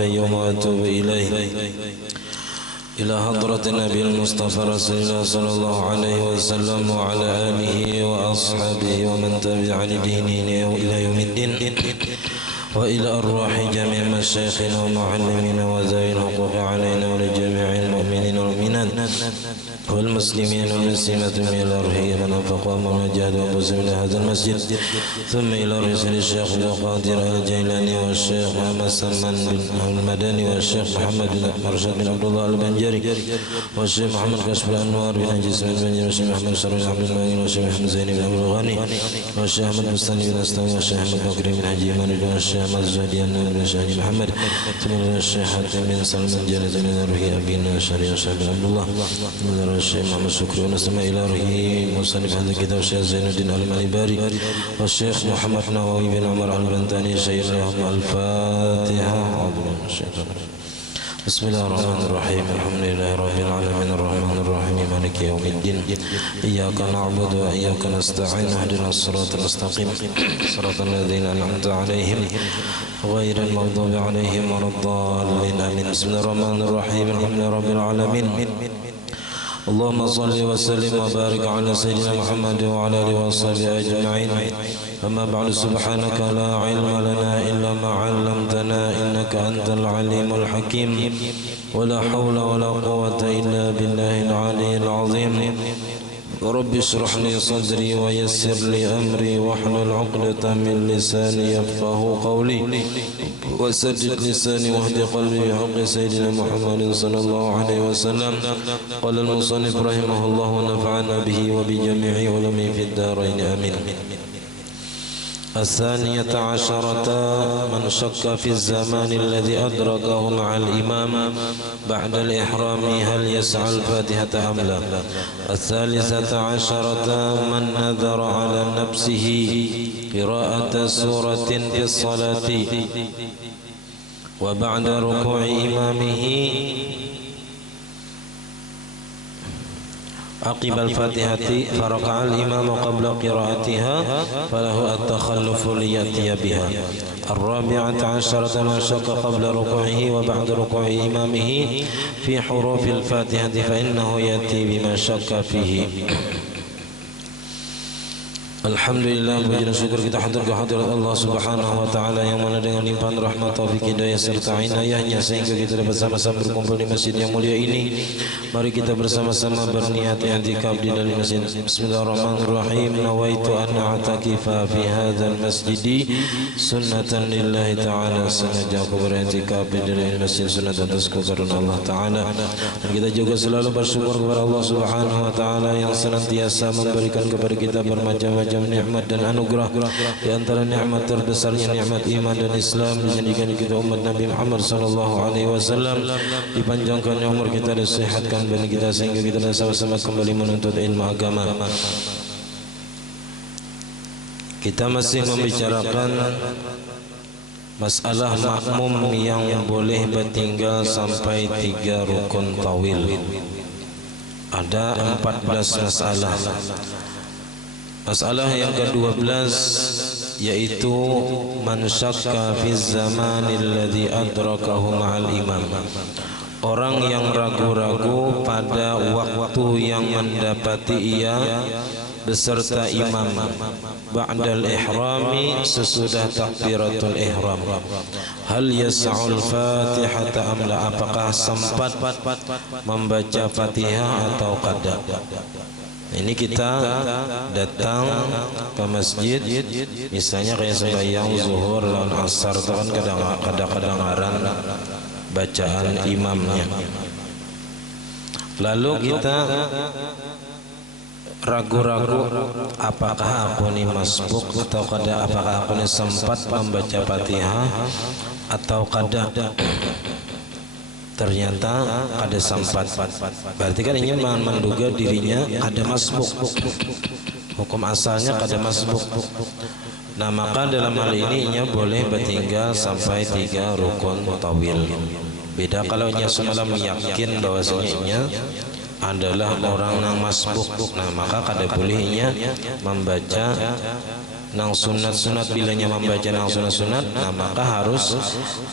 القيوم وأتوب إليه إلى حضرة النبي المصطفى رسول الله صلى الله عليه وسلم وعلى آله وأصحابه ومن تبع لدينه إلى يوم الدين وإلى أرواح جميع مشايخنا ومعلمينا وذوي الحقوق علينا ولجميع المؤمنين والمؤمنات والمسلمين والمسلمات إلى روح من أنفق ومن جاهد وبذل إلى هذا المسجد ثم إلى رسول الشيخ عبد القادر الجيلاني والشيخ محمد سلمان بن المدني والشيخ محمد بن مرشد بن عبد الله البنجري والشيخ محمد كشف الأنوار بن عجيز بن البنجري والشيخ محمد شرف بن عبد المعين والشيخ محمد زين بن عبد الغني والشيخ أحمد مستني بن أستوي والشيخ أحمد بكري بن حجي من والشيخ أحمد زهديان بن شاهي محمد ثم إلى الشيخ حاتم بن سلمان جلد من روح أبينا شريف بن عبد الله الشيخ محمد شكري ونسمى إلى روح مصنف هذا الكتاب الشيخ زين الدين المالباري والشيخ محمد نووي بن عمر البنتاني شيخ لهم الفاتحة. بسم الله الرحمن الرحيم الحمد لله رب العالمين الرحمن الرحيم مالك يوم الدين إياك نعبد وإياك نستعين اهدنا الصراط المستقيم صراط الذين أنعمت عليهم غير المغضوب عليهم ولا الضالين آمين. بسم الله الرحمن الرحيم الحمد لله رب العالمين اللهم صل وسلم وبارك على سيدنا محمد وعلى آله وصحبه أجمعين. أما بعد سبحانك لا علم لنا إلا ما علمتنا إنك أنت العليم الحكيم ولا حول ولا قوة إلا بالله العلي العظيم. رب اشرح لي صدري ويسر لي أمري واحلل عقدة من لساني يفقه قولي وسدد لساني واهد قلبي بحق سيدنا محمد صلى الله عليه وسلم. قال المصنف رحمه الله ونفعنا به وبجميع علومه في الدارين آمين. الثانية عشرة من شك في الزمان الذي أدركه مع الإمام بعد الإحرام هل يسعى الفاتحة أم لا. الثالثة عشرة من نذر على نفسه قراءة سورة في الصلاة وبعد ركوع إمامه عقب الفاتحة فركع الإمام قبل قراءتها فله التخلف ليأتي بها. الرابعة عشرة من شك قبل ركوعه وبعد ركوع إمامه في حروف الفاتحة فإنه يأتي بما شك فيه. Alhamdulillah, puji dan syukur kita hadir ke hadirat Allah Subhanahu wa taala yang mana dengan limpahan rahmat, taufik, hidayah serta inayahnya sehingga kita dapat sama-sama berkumpul di masjid yang mulia ini. Mari kita bersama-sama berniat i'tikaf di dalam masjid. Bismillahirrahmanirrahim. Nawaitu an a'takifa fi hadzal masjid sunnatan lillahi ta'ala. Sengaja aku beriktikaf di dalam masjid sunat atas karena Allah taala. Dan kita juga selalu bersyukur kepada Allah Subhanahu wa taala yang senantiasa memberikan kepada kita bermacam-macam nikmat dan anugerah. Di antara nikmat terbesarnya nikmat iman dan Islam, dijadikan kita umat Nabi Muhammad sallallahu alaihi wasallam, dipanjangkan umur kita, disehatkan badan kita sehingga kita sama-sama kembali menuntut ilmu agama. Kita masih membicarakan masalah makmum yang boleh bertinggal sampai 3 rukun tawil. Ada 14 masalah. Masalah yang ke-12 yaitu man syakka fi zamanil ladzi adrakahu ma'al imam. Orang yang ragu-ragu pada waktu yang mendapati ia beserta imam ba'dal ihrami, sesudah takbiratul ihram. Hal yas'ul fatihata am la, apakah sempat membaca Fatihah atau kada. Ini kita datang ke masjid, misalnya kayak sembahyang zuhur lawan asar itu kan kadang-kadang ngaran bacaan imamnya. Lalu kita ragu-ragu apakah aku ini masbuk atau kada, apakah aku ini sempat membaca Fatihah atau kada. Ternyata ada sempat, berarti kan ini menduga dirinya ada masbuk. Hukum asalnya ada masbuk. Nah maka dalam hal ini ia boleh bertinggal sampai 3 rukun tawil. Beda kalau ia semalam yakin bahwasanya ia adalah orang yang masbuk. Nah maka kada boleh ia membaca nang sunat-sunat bilanya membaca nang sunat-sunat, nah maka harus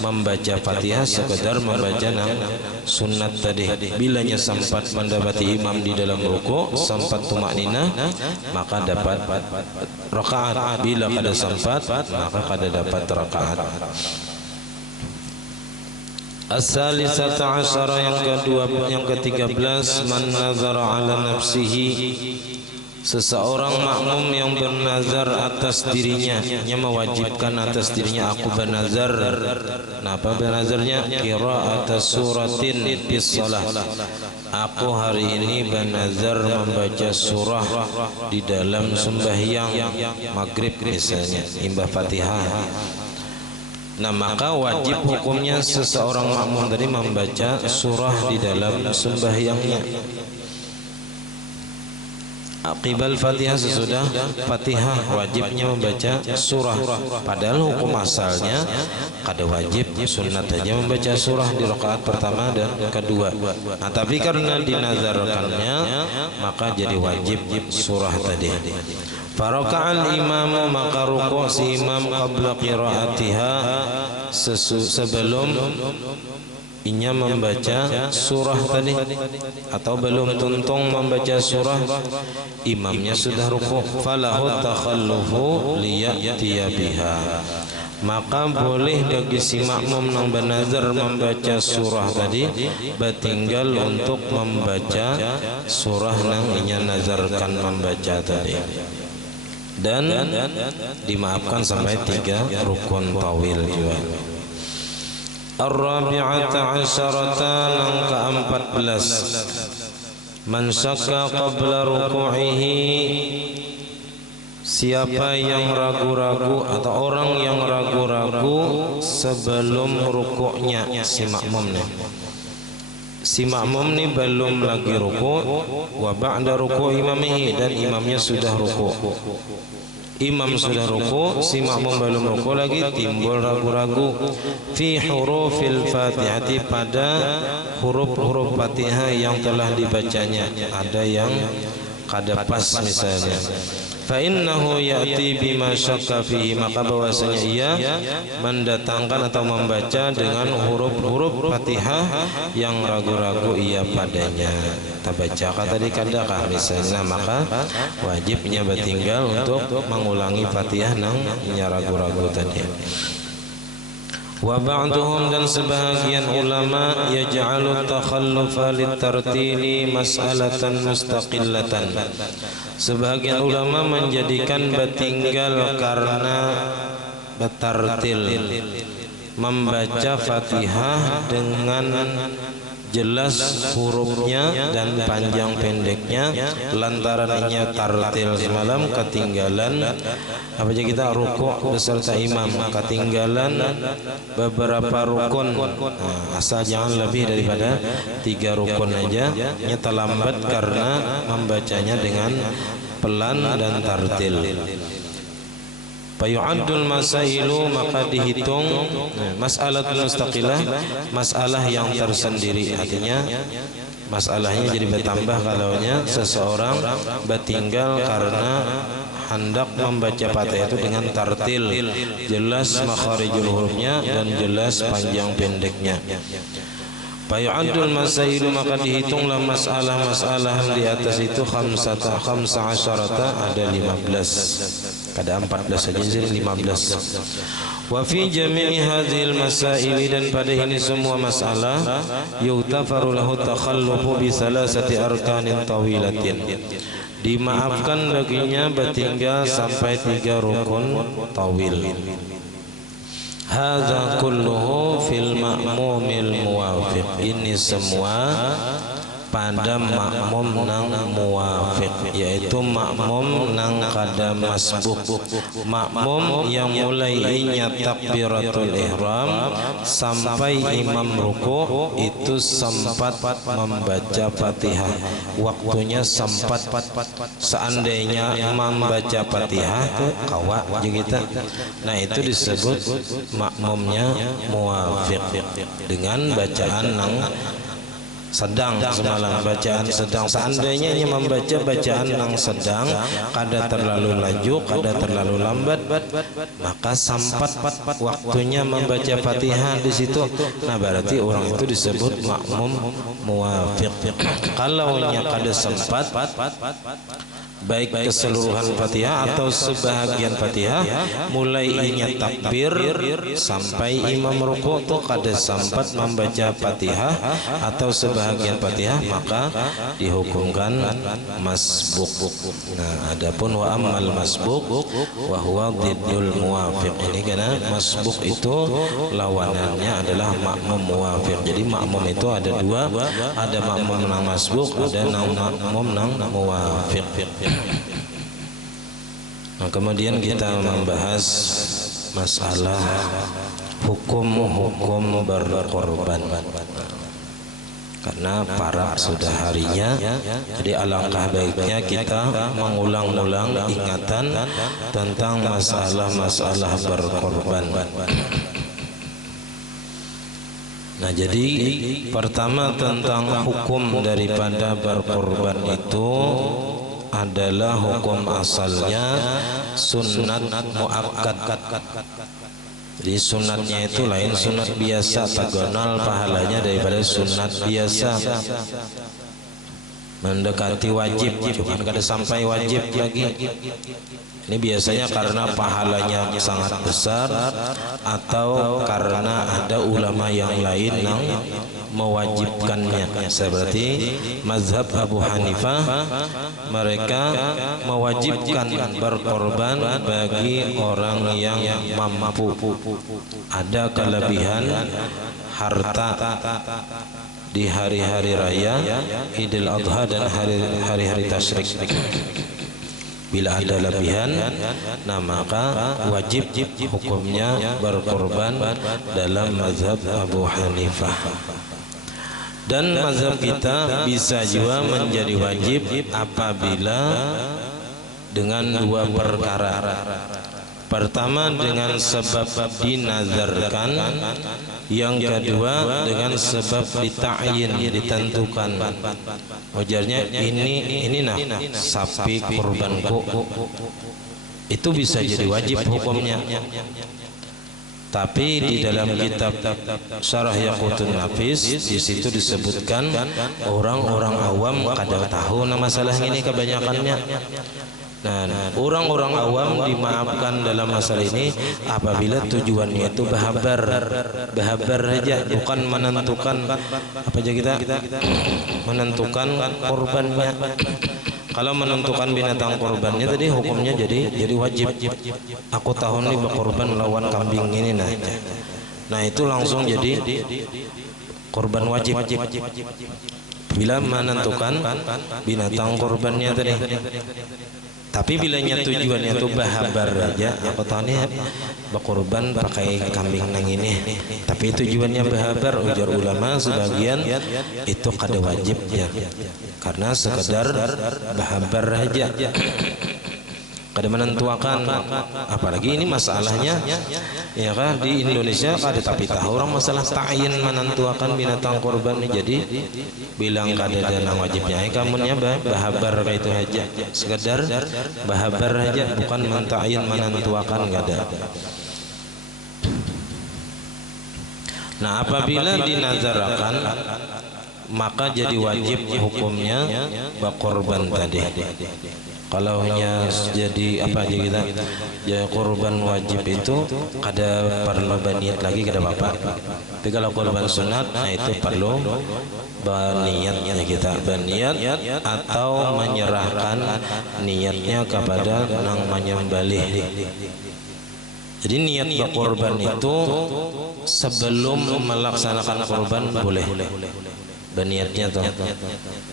membaca Fatihah sekedar membaca nang sunat tadi. Bilanya sempat mendapati imam di dalam ruku, sempat tumakninah, maka dapat rakaat. Bila kada sempat, maka kada dapat rakaat. As-salisata asyara, yang ke-13, man nazara ala nafsihi, seseorang makmum yang bernazar atas dirinya, yang mewajibkan atas dirinya, aku bernazar. Nah, apa bernazarnya? Qira'at suratin bis shalah, aku hari ini bernazar membaca surah di dalam sembahyang maghrib misalnya, imbah Fatihah. Nah, maka wajib hukumnya seseorang makmum tadi membaca surah di dalam sembahyangnya. Aqibal Fatihah, sesudah Fatihah wajibnya membaca surah. Padahal hukum asalnya kada wajib, sunat saja membaca surah di rakaat pertama dan kedua. Nah, tapi karena dinazarkannya maka jadi wajib surah tadi. Faraka'al imamu, maka ruku' si imam qabla qiraatiha, sebelum inya membaca surah tadi, atau belum tuntung membaca surah, imamnya sudah ruku', falahu takhallufu liya'tiya biha, maka boleh bagi si makmum yang bernazar membaca surah tadi bertinggal untuk membaca surah yang inya nazarkan membaca tadi, dan dimaafkan sampai 3 rukun tawil juga. Ar-rabi'ata asyarata, yang ke-14, man syakka qabla ruku'ihi, siapa yang ragu-ragu atau orang yang ragu-ragu sebelum rukuknya si makmum nih. Si makmum ni belum lagi ruku', wa ba'da ruku' imamihi, dan imamnya sudah ruku'. Imam sudah ruku', si makmum belum ruku' lagi, timbul ragu-ragu fi hurufil Fatihati, pada huruf-huruf Fatihah yang telah dibacanya, ada yang kada pas misalnya. Fa innahu ya'ti bima syakka fihi, maka bahwasanya ia mendatangkan atau membaca dengan huruf-huruf Fatihah yang ragu-ragu ia padanya. Tabaca tadi kadakah misalnya, maka wajibnya bertinggal untuk mengulangi Fatihah nang ragu-ragu tadi. Wa ba'duhum, dan sebahagian ulama, yaj'alu takhallufa litartili mas'alatan mustaqillatan, sebahagian ulama menjadikan bertinggal karena bertartil, membaca Fatihah dengan jelas hurufnya dan panjang pendeknya, lantaran inya tartil semalam ketinggalan apa aja kita rukuk beserta imam, ketinggalan beberapa rukun. Nah, asal jangan lebih daripada 3 rukun aja, nya terlambat karena membacanya dengan pelan dan tartil. Fayu'addul masailu, maka dihitung mas'alatul mustaqillah, masalah yang tersendiri, artinya masalahnya jadi bertambah kalaunya seseorang bertinggal karena hendak membaca Fatihah itu dengan tartil, jelas makharijul hurufnya dan jelas panjang pendeknya. Fayu'addul masailu, maka dihitunglah masalah-masalah di atas itu, khamsa asyarata, ada 15. Kada 14 saja, jadi 15. Wa fi jami'i hadhil masaili, dan pada ini semua masalah, yughtafaru lahu takhallufu bi salasati arkanin tawilatin, dimaafkan baginya bertinggal sampai 3 rukun tawil. Hadza kulluhu fil ma'mumil muwafiq, ini semua pada makmum nang muwafiq, yaitu makmum nang kada masbuk, makmum yang mulai inya takbiratul ihram sampai imam ruku itu sempat membaca Fatihah, waktunya sempat. Seandainya imam baca Fatihah kawa kita, nah itu disebut makmumnya muwafiq dengan bacaan nang sedang semalam bacaan sedang. Seandainya ini membaca bacaan yang sedang, kada terlalu laju, kada terlalu lambat, maka sampat waktunya membaca Fatihah di situ. Nah, berarti orang itu disebut makmum muwafiq. Kalau nya kada sempat, baik keseluruhan Fatihah atau sebahagian Fatihah, mulai inya takbir sampai imam ruku tuh kada sempat membaca Fatihah atau sebahagian Fatihah, maka dihukumkan masbuk. Nah, adapun wa ammal masbuk wa huwa diddul muwafiq. Ini karena masbuk itu lawanannya adalah makmum muwafiq. Jadi makmum itu ada dua, ada makmum nang masbuk, ada nang makmum nang muwafiq. Nah, kemudian kita membahas masalah hukum-hukum berkorban. Karena para sudah harinya, jadi alangkah baiknya kita mengulang-ulang ingatan tentang masalah-masalah berkorban. Nah, jadi pertama tentang hukum daripada berkorban itu adalah hukum asalnya sunat muakkad. Jadi sunatnya itu lain sunat biasa, tagonal pahalanya daripada sunat biasa. Mendekati wajib, cuman kada sampai wajib lagi. Ini biasanya karena pahalanya sangat besar atau karena ada ulama yang lain yang mewajibkannya. Seperti mazhab Abu Hanifah, mereka mewajibkan berkorban bagi orang yang mampu, ada kelebihan harta di hari-hari raya Idul Adha dan hari-hari tasyrik. Bila ada lebihan, nah maka wajib hukumnya berkorban dalam mazhab Abu Hanifah. Dan mazhab kita bisa juga menjadi wajib apabila dengan dua perkara. Pertama dengan sebab dinazarkan, yang kedua dengan sebab dita'yin, ditentukan. Ujarnya ini nah sapi kurbanku, itu bisa jadi wajib hukumnya. Tapi di dalam kitab Syarah Yaqutun Nafis di situ disebutkan orang-orang awam kada tahu nama masalah ini kebanyakannya. Nah, orang-orang awam dimaafkan dalam masalah ini apabila tujuannya itu bahabar aja, bukan menentukan apa aja kita menentukan korbannya. Kalau menentukan binatang korbannya tadi hukumnya jadi wajib. Aku tahu nih berkorban lawan kambing ini nah itu langsung jadi korban wajib. Bila menentukan binatang korbannya tadi. Tapi bilanya tujuannya itu bahabar aja, aku tahu nih berkorban pakai kambing nang ini, tapi tujuannya bahabar, ujar ulama sebagian itu kada wajib ya, karena sekedar bahabar aja, kada menentukan. Apalagi ini masalahnya ya kan di Indonesia kada tapi tahu orang masalah ta'yin menentukan binatang korban ini. Jadi bilang kada ada nang wajibnya, kamunya bahabar kayak itu aja, sekedar bahabar aja, bukan menta'yin menentukan, kada. Nah, apabila dinazarkan maka jadi wajib hukumnya berkorban tadi. Kalau nya jadi apa aja kita ya korban wajib itu kada perlu berniat lagi, kada apa-apa. Tapi kalau korban sunat, nah itu perlu berniatnya, kita berniat atau menyerahkan niatnya kepada nang menyembelih. Jadi niat berkorban itu sebelum melaksanakan korban boleh. Berniatnya tuh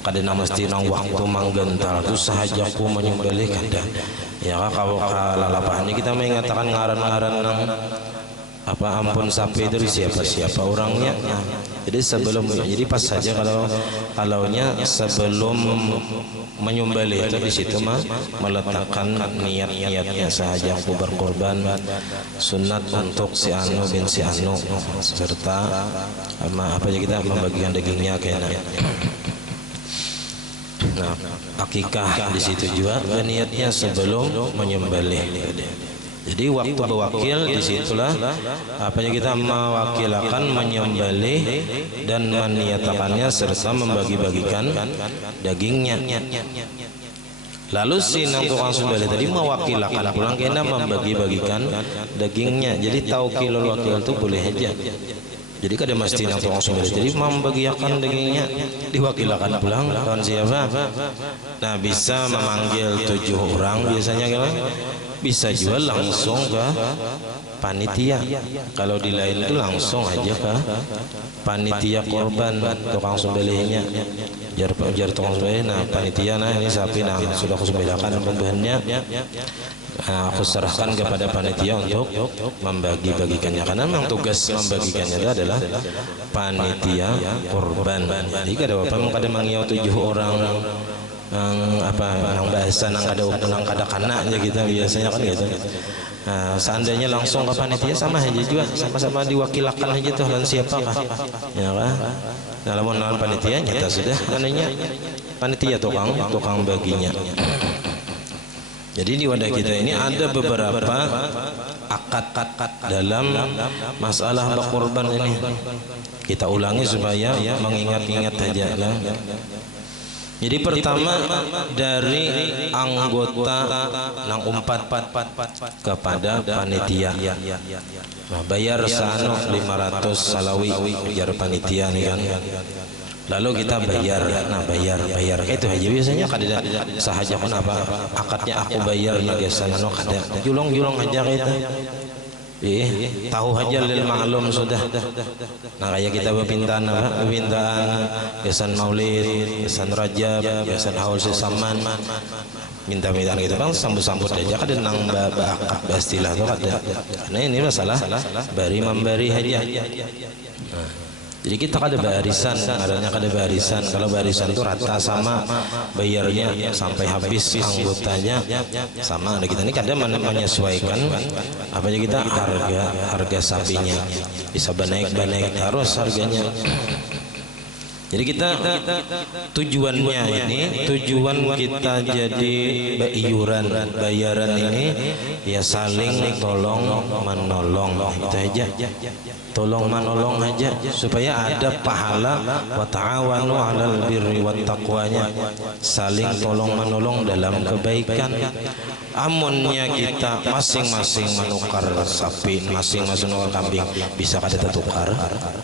kadang mesti nang waktu manggental tuh sahaja aku menyembelih kada. Ya kalau kalalapahannya kita mengatakan ngaran-ngaran nang apa ampun sapi itu siapa orangnya. Nah, jadi sebelum, jadi pas saja kalaunya sebelum menyembelih itu di situ mah meletakkan niat-niatnya sahaja aku berkorban sunat untuk si anu bin si anu serta apa aja kita membagikan dagingnya kayaknya. Nah, akikah di situ juga niatnya sebelum menyembelih. Jadi waktu berwakil disitulah apanya kita mewakilakan menyembelih dan meniatakannya serta membagi-bagikan dagingnya. Lalu si nang tukang sembelih tadi mewakilakan pulang kena membagi-bagikan dagingnya. Jadi taukilul wakil itu boleh aja. Jadi kada mesti nang tukang sembelih jadi membagiakan dagingnya diwakilakan pulang kawan siapa. Nah bisa memanggil 7 orang biasanya kan. Bisa juga langsung ke panitia. Kalau di lain itu langsung aja ke panitia korban tukang sembelihnya. Jar tukang sembelih. Nah panitia, nah ini sapi nah sudah aku sembelihkan pembahannya. Nah, aku serahkan kepada panitia untuk membagi-bagikannya karena memang tugas membagikannya itu adalah panitia korban. Jadi kada apa kada mangiau 7 orang yang bahasa nang kada kana aja gitu biasanya kan gitu. Nah, seandainya langsung ke panitia sama aja juga, sama-sama diwakilakan aja tuh lan siapakah ya kan. Nah, lamun panitia nyata sudah namanya panitia tukang baginya. Jadi di wadah kita ini ada beberapa akad dalam masalah berkorban ini. Kita ulangi supaya mengingat-ingat saja lah. Jadi pertama dari anggota nang umpat kepada panitia. Nah, bayar sano 500 salawi biar panitia nih kan. Lalu kita bayar. Nah, bayar itu aja biasanya kada sahaja kenapa akadnya aku bayar biasa nano kada. Julong aja kita. Tahu aja lil ma'lum sudah. Nah kayak kita berpintaan biasan maulid, biasan rajab, biasan haul sesaman, minta-mintaan gitu kan sambut-sambut aja kada nang akad pastilah tuh kada. Karena ini masalah bari memberi hadiah. Nah, jadi kita kada barisan, adanya kada barisan. Kalau barisan itu rata sama bayarnya sampai habis anggotanya sama. Ada kita ini kada menyesuaikan apa aja kita harga sapinya bisa naik harus harganya. Jadi kita tujuannya ini tujuan kita jadi bayaran ini ya saling tolong menolong itu aja. Tolong menolong aja supaya ada pahala wa ta'awanu 'alal birri wat taqwanya, saling tolong menolong dalam kebaikan. Amunnya kita masing-masing menukar sapi, masing-masing menukar kambing, bisa kada tertukar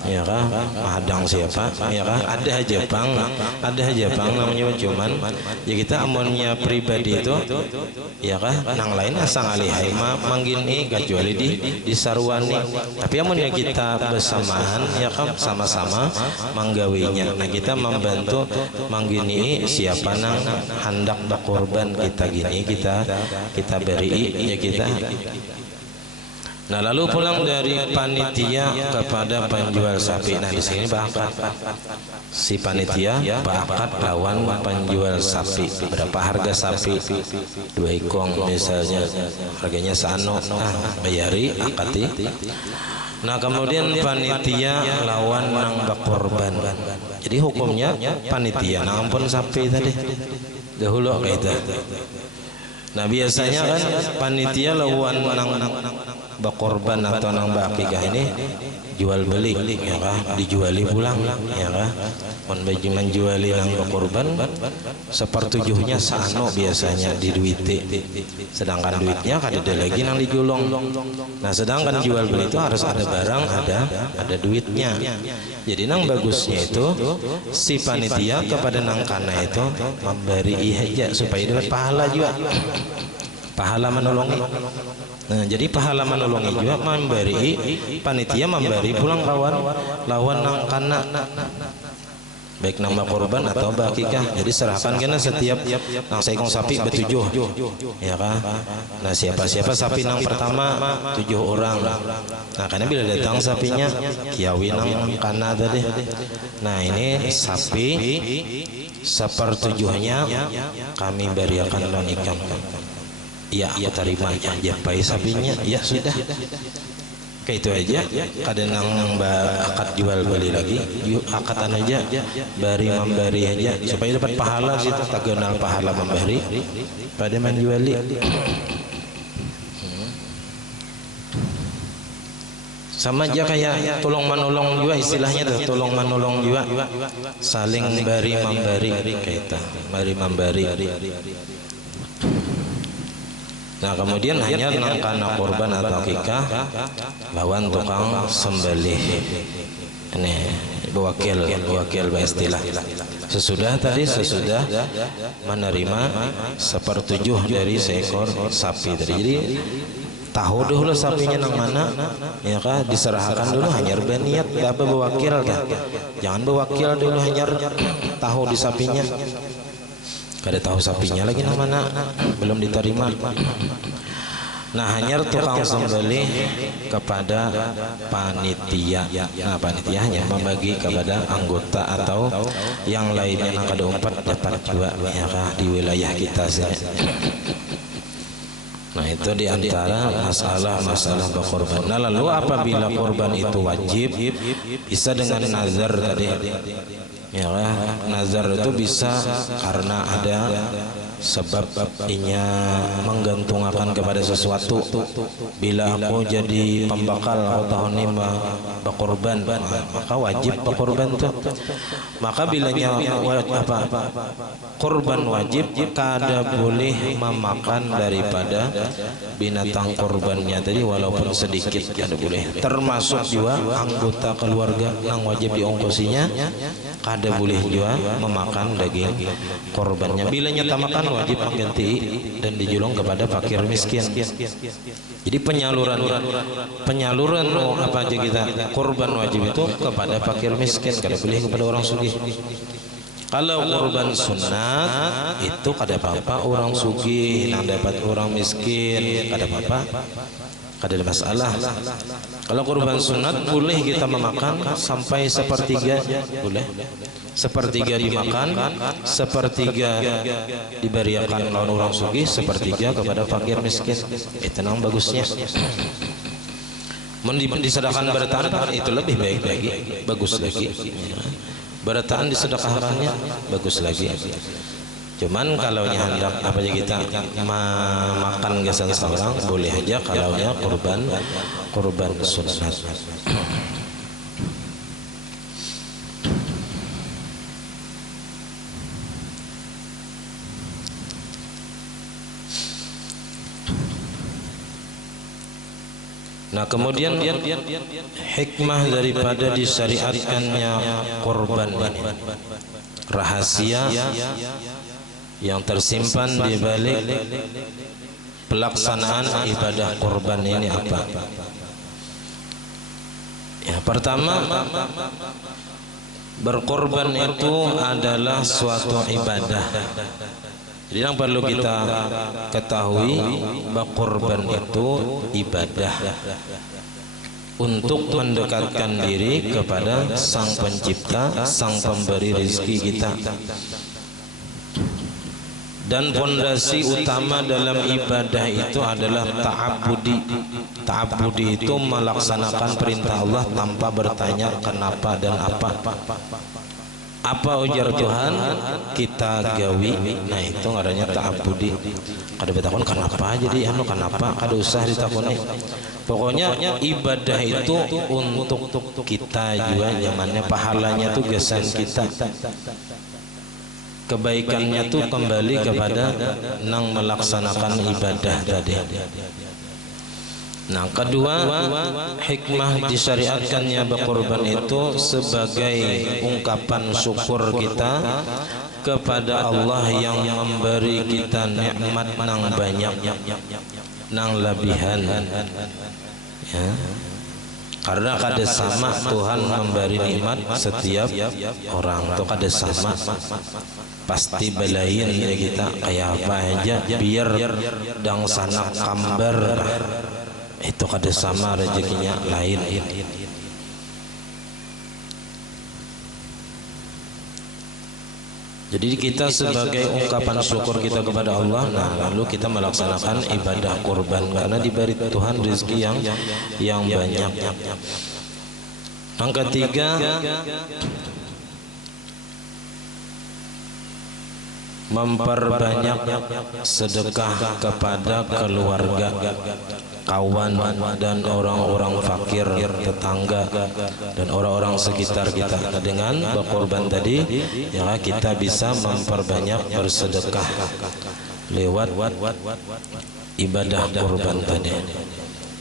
ya kan, hadang siapa ya kan, ada aja bang namanya cuman ya kita amunnya pribadi itu ya kan, nang lain asang alihai manggini kecuali di sarwani, tapi amunnya kita bersamaan ya kan sama-sama menggawinya. Nah kita membantu manggini siapa nang hendak berkorban kita gini kita beri ya kita. Nah lalu pulang dari panitia kepada penjual sapi. Nah di sini bakat si panitia bakat lawan penjual sapi. Berapa harga sapi? 2 ekong misalnya, harganya sano. Bayari akati. Nah kemudian panitia lawan nang berkorban. Jadi hukumnya panitia nang ampun sapi tadi dahulu kayak itu. Nah biasanya kan panitia lawan nang berkorban atau nang bakikah ini jual beli ya kah, dijuali pulang ya kah, menjuali nang berkorban sepertujuhnya sano biasanya di duite, sedangkan duitnya kada lagi nang dijulong. Nah sedangkan jual beli itu harus ada barang, ada duitnya. Jadi nang bagusnya itu si panitia kepada nang kana itu memberi ihja supaya dapat pahala juga, pahala menolongi. Nah jadi pahala menolongi juga memberi, panitia memberi pulang lawan nang kana, baik nama korban atau bakikah. Jadi serahkan kena setiap nang seekong sapi bertujuh ya kan. Nah siapa sapi nang pertama 7 orang. Nah karena bila datang sapinya kiawi nang kana tadi. Nah ini sapi sepertujuhnya kami beriakan ikam. Ya, aku terima aja pai sapinya. Ya sudah. Kayak itu aja. Kadang akad jual beli lagi, akatan aja, bari memberi aja supaya dapat pahala situ. Tak kenal pahala memberi pada menjuali. Sama aja kayak tolong menolong juga istilahnya tuh, tolong menolong juga, saling bari memberi kita, bari memberi. Nah kemudian hanya karena korban atau akikah lawan tukang sembelih. Ini wakil istilah. Sesudah menerima sepertujuh dari seekor sapi. Jadi tahu dulu sapinya nang mana, ya kah, diserahkan dulu hanya berniat apa bewakil kah. Jangan bewakil dulu hanya tahu di sapinya. Kada tahu sapinya lagi nang mana, belum diterima. Nah hanya tukang sembelih kepada panitia. Nah panitia hanya membagi kepada anggota atau yang lainnya yang kada umpat dapat juga, ya kah, di wilayah kita sini. Nah itu diantara masalah berkorban. Nah lalu apabila korban itu wajib, bisa dengan nazar tadi. Ya kan? Nazar itu bisa karena ada sebab inya menggantungkan kepada sesuatu. Bila aku jadi pembakal aku tahun ini berkorban, maka wajib berkorban tuh. Maka bilanya korban wajib, kada boleh memakan daripada binatang korbannya tadi walaupun sedikit, kada boleh. Termasuk juga anggota keluarga yang wajib diongkosinya, kada boleh juga memakan daging korbannya. Bila nyata makan wajib mengganti dan dijulung kepada fakir miskin. Jadi penyaluran apa aja kita korban wajib itu kepada fakir miskin, kada boleh kepada orang sugih. Kalau korban sunat itu kada apa-apa orang sugih yang dapat orang miskin, kada apa-apa, kada ada masalah. Kalau korban sunat boleh kita memakan sampai sepertiga, boleh. Sepertiga dimakan, sepertiga diberiakan lawan orang sugih, sepertiga kepada fakir miskin. Itu nang bagusnya. Disedekahkan bertahan itu lebih baik lagi, bagus lagi. Bertahan disedekahkannya bagus lagi. Cuman kalau hendak apa aja kita makan gasan seorang boleh aja kalau korban sunat. Nah kemudian hikmah daripada disyariatkannya korban ini, rahasia yang tersimpan di balik pelaksanaan ibadah korban ini apa? Ya, pertama, berkorban itu adalah suatu ibadah. Jadi yang perlu kita ketahui, berkorban itu ibadah untuk mendekatkan diri kepada Sang Pencipta, Sang Pemberi rezeki kita. Dan fondasi utama dalam ibadah itu adalah ta'abbudi. Ta'abbudi itu melaksanakan perintah Allah tanpa bertanya kenapa dan apa. Apa ujar Tuhan kita gawi. Nah itu ngaranya ta'abbudi. Kada bertakon kenapa jadi kenapa, kada usah ditakoni. Pokoknya ibadah itu untuk kita juga, zamannya pahalanya tuh gesan kita. Kebaikannya tuh kembali kepada nang melaksanakan ibadah tadi. Nah kedua, hikmah disyariatkannya berkorban itu sebagai ungkapan syukur kita kepada Allah yang memberi kita nikmat nang banyak, nang lebihan, ya. Karena kada sama Tuhan memberi nikmat setiap orang, tuh kada sama. Pasti belain ya kita kayak apa aja biar dang sanak kambar itu kada sama rezekinya lain. Jadi kita sebagai ungkapan syukur kita kepada Allah, nah lalu kita melaksanakan ibadah kurban karena diberi Tuhan rezeki yang banyak. Yang ketiga, memperbanyak sedekah kepada keluarga, kawan dan orang-orang fakir, tetangga dan orang-orang sekitar kita. Dengan berkorban tadi, ya kita bisa memperbanyak bersedekah lewat ibadah kurban tadi.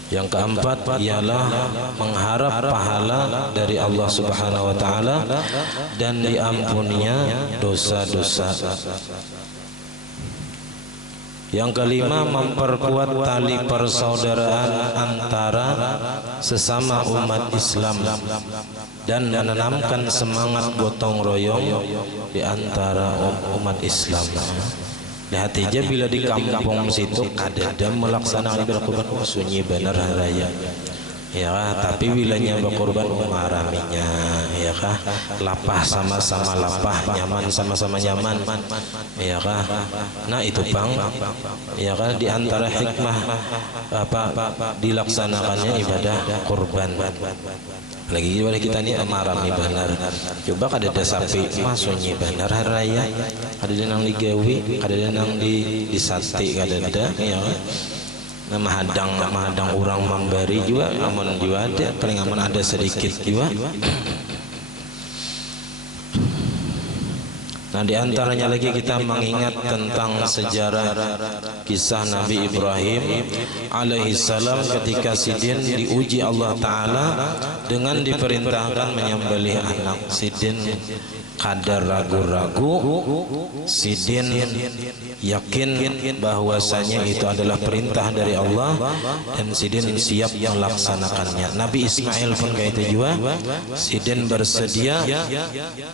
Yang keempat ialah mengharap pahala dari Allah Subhanahu wa taala dan diampuninya dosa-dosa. Yang kelima, memperkuat tali persaudaraan antara sesama umat Islam dan menanamkan semangat gotong royong di antara umat Islam. Lihat aja bila di kampung situ kadang melaksanakan ibadah kurban, sunyi benar raya. Ya kah? Tapi bilanya berkorban mengaraminya, ya kah? Lapah sama-sama lapah, nyaman sama-sama nyaman, ya kah? Nah itu bang, ya kah? Di antara hikmah dilaksanakannya ibadah kurban. Lagi boleh kita ni marami benar. Coba kada ada sapi masunyi benar raya. Ada nang digawi, ada nang di sate kada ada, ya. Nah mahadang orang memberi juga, aman juga ada, paling aman ada sedikit juga. Nah di antaranya lagi kita mengingat tentang sejarah kisah Nabi Ibrahim alaihissalam ketika Sidin diuji Allah Ta'ala dengan diperintahkan menyembelih anak. Sidin kadar ragu-ragu, Sidin yakin bahwasanya itu adalah perintah dari Allah dan Sidin siap melaksanakannya. Nabi Ismail pun kayak itu juga, Sidin bersedia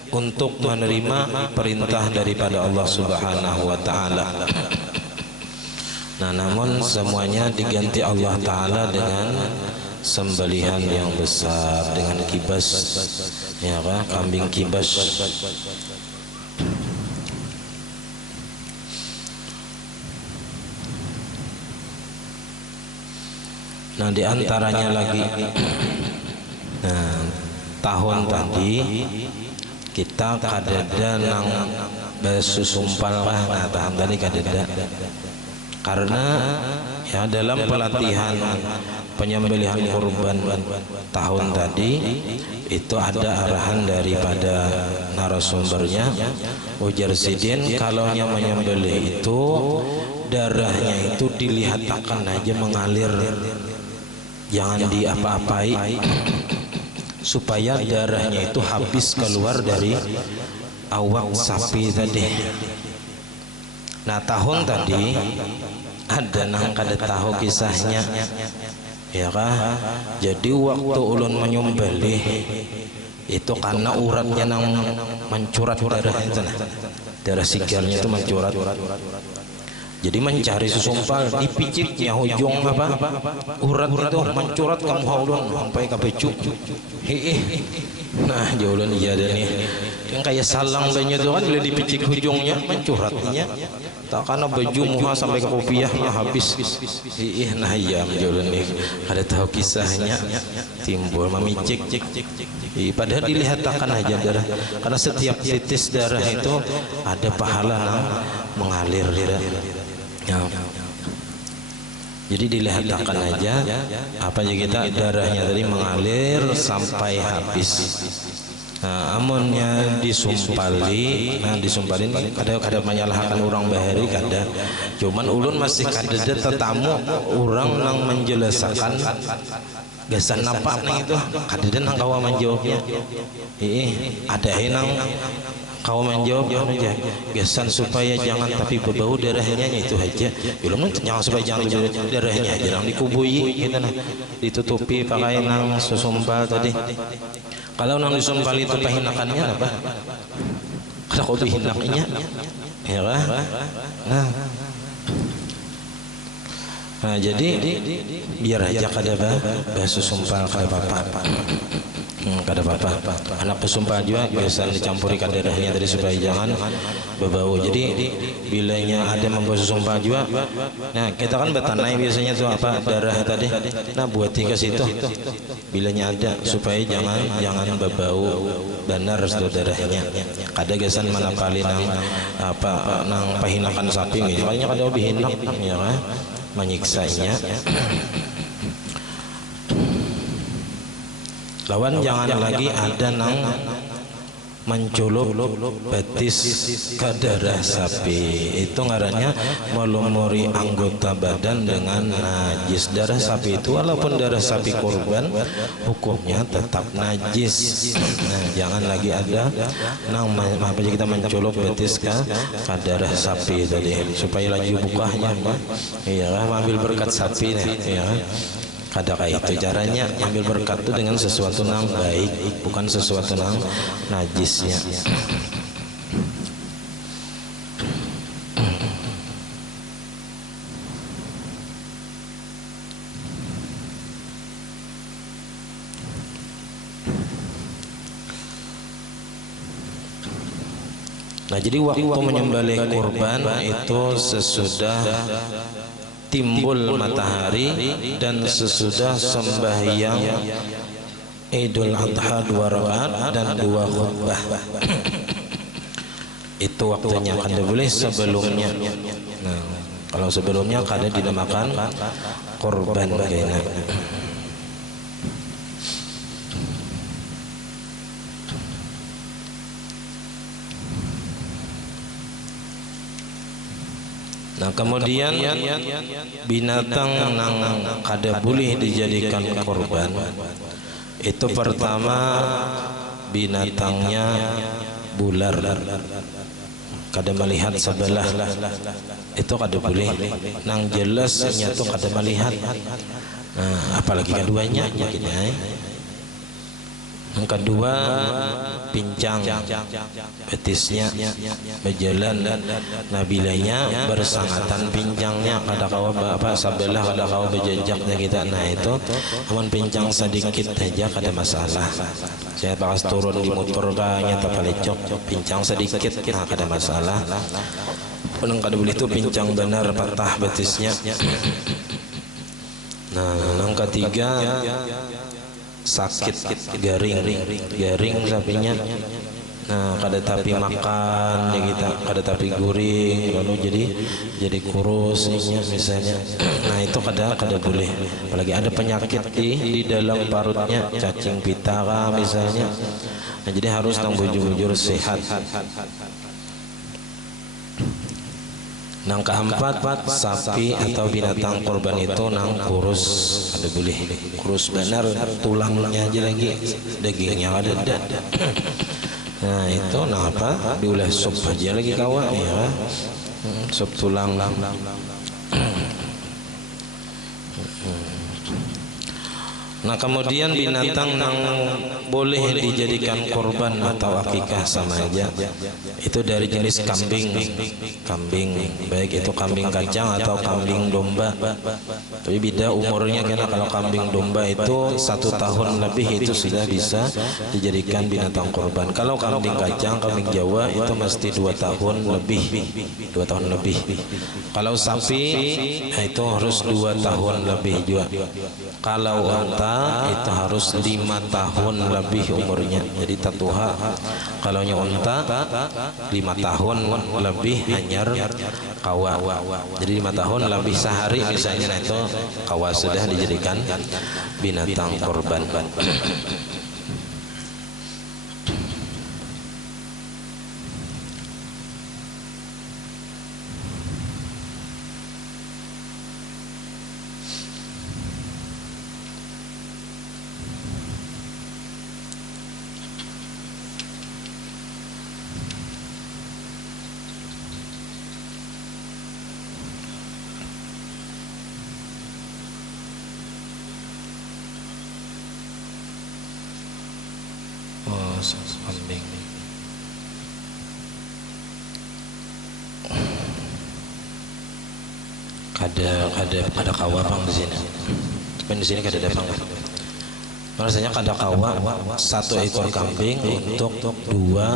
untuk menerima perintah daripada Allah Subhanahu wa taala. Nah, namun semuanya diganti Allah Ta'ala dengan sembelihan yang besar, dengan kibas, ya kan, kambing kibas. Nah di antaranya lagi, nah, tahun tadi kita kadada nang bersusumpal lah, nah tahun tadi kadada. Karena ya dalam pelatihan penyembelihan kurban tahun tadi itu ada arahan daripada narasumbernya, ujar Sidin, kalau yang menyembelih itu darahnya itu dilihatkan aja mengalir, jangan diapa-apai, supaya darahnya itu habis keluar dari awak sapi tadi. Nah tahun tadi ada nang kada tahu kisahnya, ya kah? Jadi waktu ulun menyembelih itu karena uratnya nang mencurat darah itu, darah sigarnya itu mencurat. Jadi mencari susumpal dipiciknya ujung apa urat itu mencurat kamu haulun sampai ke becu. Nah jaulan iya dan nih yang kayak salang banyak itu kan bila dipicik ujungnya mencuratnya. Tak karena baju muha sampai ke kopiahnya habis. Nah iya jaulan nih ada tahu kisahnya timbul memicik. Padahal dilihatkan aja darah, karena setiap titis darah itu ada pahala nang mengalir ya. Jadi dilihatkan aja apa aja kita darahnya tadi mengalir sampai habis. Nah, amunnya disumpali, nah disumpalin kadang menyalahkan orang bahari kada. Cuman ulun masih kada tetamu orang nang menjelaskan gasan napa nih itu kada nang kawa menjawabnya. Ada nang kau menjawab aja gesan supaya jangan tapi berbau darahnya itu aja. Belum jangan supaya jangan darahnya aja yang dikubui gitu nah, ditutupi pakai nang susumpal tadi. Kalau nang disumpal itu pahinakannya apa? Kalau kau pihinaknya, ya kan? Nah, Nah, jadi biar aja kada bahasa sumpah kada apa-apa. Kada apa-apa. Anak pesumpah juga biasa dicampuri kadarahnya tadi supaya jangan berbau. Jadi bilanya ada membawa sumpah juga. Nah, kita kan betanai biasanya tuh apa darah tadi. Nah, buat ke situ. Bilanya ada supaya jangan berbau benar sudah darahnya. Kada gesan mana kali nang pahinakan sapi misalnya kada lebih hinak ya kan menyiksanya. Lawan jangan lagi ada nang menculuk betis ke darah sapi. Itu ngarannya melumuri anggota badan dengan najis. Darah sapi itu walaupun darah sapi kurban hukumnya tetap najis. Nah, jangan lagi ada nang apa kita menculuk betis ke darah sapi tadi supaya laju bukanya. Iya kan ambil berkat sapi nih, ya kan. Kada kayak itu caranya ambil berkat itu dengan sesuatu yang baik, bukan sesuatu yang najisnya. Nah, jadi waktu menyembelih kurban itu sesudah timbul matahari dan sesudah sembahyang Idul Adha 2 rakaat dan 2 khutbah. Itu waktunya, kada boleh sebelumnya. Nah, kalau sebelumnya kada dinamakan kurban bagainya. Nah, kemudian binatang nang kada boleh dijadikan korban itu pertama binatangnya bular, kada melihat sebelah itu kada boleh. Nang jelasnya itu kada melihat. Nah, apalagi keduanya begini. Yang kedua pincang betisnya berjalan nabilanya bersangatan pincangnya kada kawa apa sebelah kada kawa berjejaknya kita. Nah, itu aman pincang sedikit aja kada masalah. Saya bakas turun di motor banyak palecok pincang sedikit nah kada masalah. Penang kada boleh itu pincang benar patah betisnya. Nah, yang ketiga sakit garing sapinya. Nah, kada tapi makan ya kita, kada tapi guring lalu jadi kurus misalnya. Nah, itu kada boleh. Apalagi ada penyakit di dalam parutnya, cacing pita misalnya. Nah, jadi harus nang bujur-bujur sehat. Nang keempat, sapi atau binatang korban itu nang kurus, ada boleh kurus benar, tulangnya aja lagi, dagingnya ada. Nah, itu nang apa? Diulah sup aja lagi kawan ya, sup tulang. Nah, kemudian binatang yang boleh dijadikan korban atau akikah sama aja. Itu dari jenis kambing, baik itu kambing kacang atau kambing domba. Tapi beda umurnya, karena kalau kambing domba itu 1 tahun lebih itu sudah bisa dijadikan binatang korban. Kalau kambing kacang, kambing Jawa itu mesti 2 tahun lebih. 2 tahun lebih. Kalau sapi itu harus 2 tahun lebih juga. Kalau unta itu harus 5 tahun lebih umurnya. Jadi tatuha kalau unta 5 tahun lebih hanyar kawa. Jadi 5 tahun lebih sehari misalnya, nah itu kawa sudah dijadikan binatang korban. kada kawa bang di sini. Tapi di sini kada ada bang. Rasanya kada kawa 1 ekor kambing untuk dua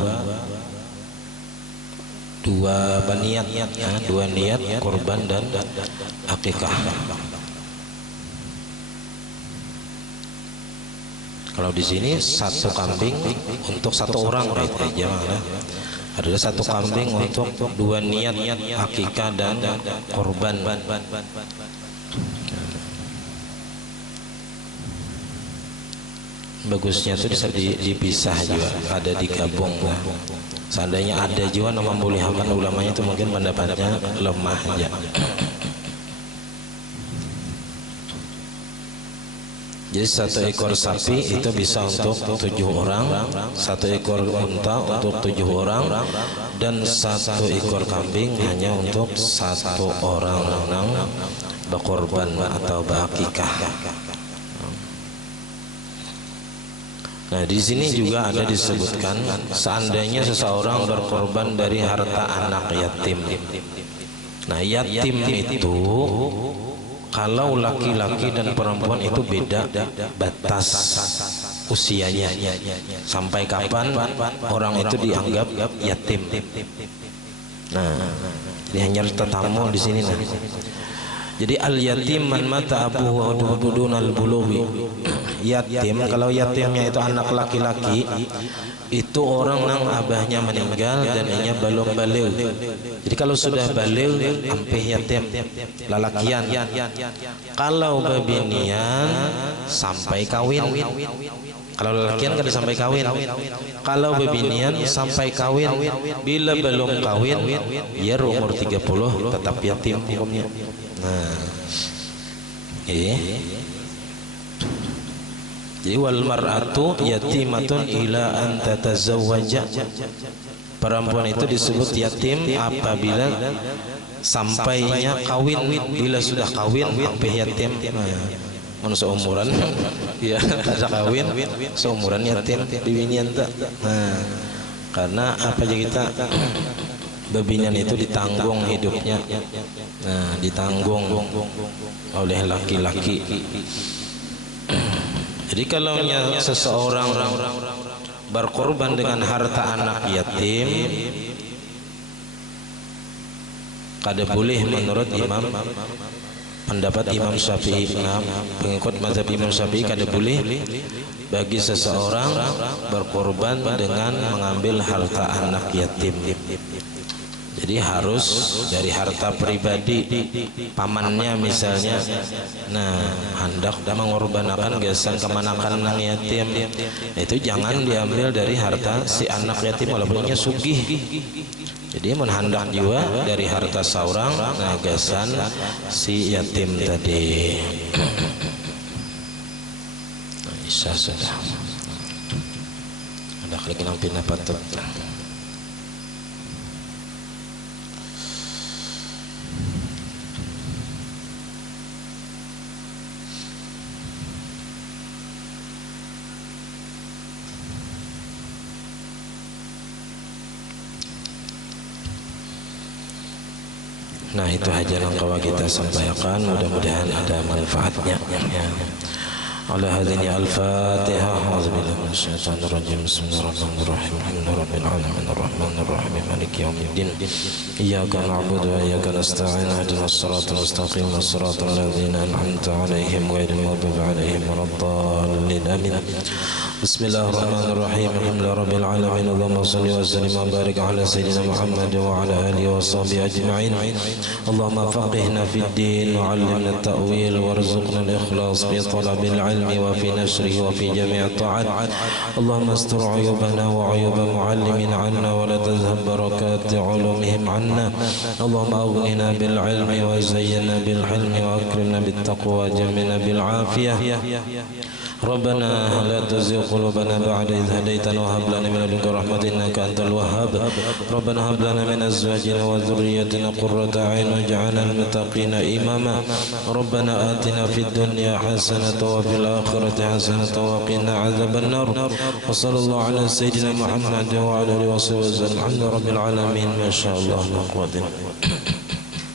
niat ya, 2 niat kurban dan akikah. Kalau di sini 1 kambing untuk 1 orang aja ya. Adalah 1 kambing untuk 2 niat akikah dan kurban. Bagusnya itu bisa dipisah juga, ada digabung. Seandainya ada juga nama membolehkan, ulamanya itu mungkin pendapatnya lemah aja. Jadi 1 ekor sapi itu bisa untuk 7 orang, 1 ekor unta untuk 7 orang, dan 1 ekor kambing hanya untuk 1 orang yang berkorban atau berakikah. Nah, di sini juga ada disebutkan seandainya seseorang berkorban dari harta anak yatim. Nah, yatim itu kalau laki-laki dan perempuan itu beda batas usianya. Sampai kapan orang itu dianggap yatim. Nah, ini hanya tetamu di sini. Nah, jadi al-yatim man mata abuhu wa dudunal bulughi. Yatim, kalau yatimnya itu anak laki-laki, itu orang yang abahnya meninggal dan ianya belum balik. Jadi kalau sudah balik, ampih yatim lalakian. Kalau babinian sampai kawin. Kalau lalakian kan sampai kawin. Kalau babinian sampai kawin. Bila belum kawin, biar umur 30 tetap yatim hukumnya. Nah, jadi wal mar'atu yatimatun ila an tatazawwaja. Perempuan itu disebut yatim apabila sampainya kawin. Bila sudah kawin sampai yatim. Mun seumuran ya kada kawin seumuran yatim bibinian tak. Nah, karena apa aja kita babinian itu ditanggung hidupnya. Nah, ditanggung oleh laki-laki. Jadi kalau seseorang berkorban dengan harta anak yatim, kada boleh menurut pendapat Imam Syafi'i. Pengikut mazhab Imam Syafi'i kada boleh bagi seseorang berkorban dengan mengambil harta anak yatim. Jadi harus dari harta pribadi pamannya misalnya. Nah, hendak mengorbankan gasan kemanakan nang yatim, itu jangan diambil dari harta si anak yatim walaupunnya sugih. Jadi menhandak juga dari harta seorang nah gasan si yatim tadi. Bisa sudah. Ada klik nang pindah patut. Nah, itu aja yang kawan kita sampaikan, mudah-mudahan ada manfaatnya ya. Ala hadhihi al-Fatihah. A'udzubillahi minasyaitonir rajim. Bismillahirrahmanirrahim. Alhamdulillahirabbil alamin arrahmanir rahim maliki yaumiddin. Iyyaka na'budu wa iyyaka nasta'in. Ihdinas siratal mustaqim. Shiratal ladzina an'amta 'alaihim ghairil maghdubi 'alaihim waladdallin. Amin. Bismillahirrahmanirrahim. Alhamdulillahirabbil alamin. Allahumma shalli wa sallim wa barik ala sayyidina Muhammad wa ala alihi wa sahbihi ajma'in. Allahumma faqihna fid din wa 'allimna at-ta'wil warzuqna al-ikhlas fi talabil 'ilm وفي نشره وفي جميع الطاعات. اللهم استر عيوبنا وعيوب معلمين عنا ولا تذهب بركات علومهم عنا. اللهم أغننا بالعلم وزينا بالحلم وأكرمنا بالتقوى وجملنا بالعافية. ربنا لا تزغ قلوبنا بعد إذ هديتنا وهب لنا من لدنك رحمة إنك أنت الوهاب. ربنا هب لنا من أزواجنا وذريتنا قرة أعين واجعلنا للمتقين إماما. ربنا آتنا في الدنيا حسنة وفي الآخرة حسنة وقنا عذاب النار. وصلى الله على سيدنا محمد وعلى آله وصحبه وسلم. الحمد لله رب العالمين. ما شاء الله لا قوة إلا بالله.